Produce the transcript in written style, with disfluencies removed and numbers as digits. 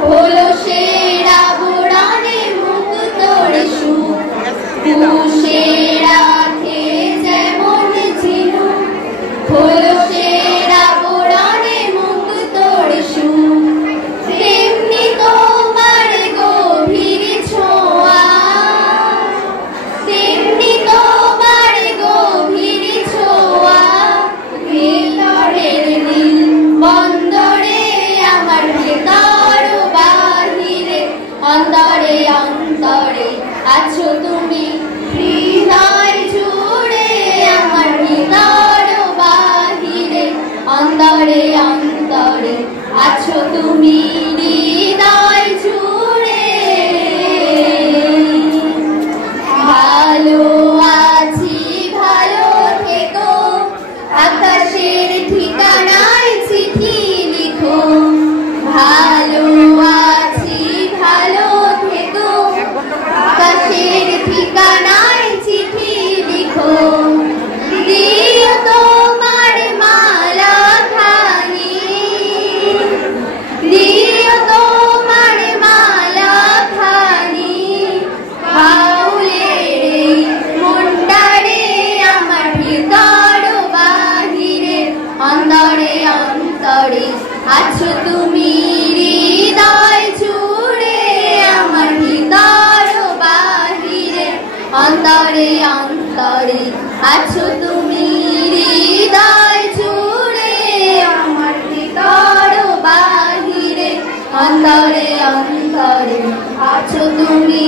হলো সেরা বুড়ানে মুখ তোড়ে সুখ রাখে যেমন ঝিনুক হলো সেরা বুড়ানে মুখ তোড়ে সুখ তেমনি তোমার গভীর ছোঁয়া তেমনি তোমার গভীর ছোঁয়া ভেতরের নীল বন্দরে আমার ভেতর বাহিরে অন্তরে অন্তরে আছো তুমি হৃদয় জুড়ে আমার ভেতর বাহিরে অন্তরে অন্তরে আছো তুমি হৃদয় জুড়ে ভালো আছি ভালো থেকো আকাশের ঠিকানায় চিঠি লিখো ভালো আছি ভালো থেকো আকাশের ঠিকানায় চিঠি লিখো দিও তোমার মালা খানি দিও তোমার মালা খানি বাউলের মুন্ডারে আমার ভিতর বাহিরে অন্তরে অন্তরে আছো তুমি হৃদয় জুড়ে আমার ভিতর বাহিরে অন্তরে অন্তরে আছো তুমি হৃদয় জুড়ে আমার ভিতর বাহিরে অন্তরে অন্তরে আছো তুমি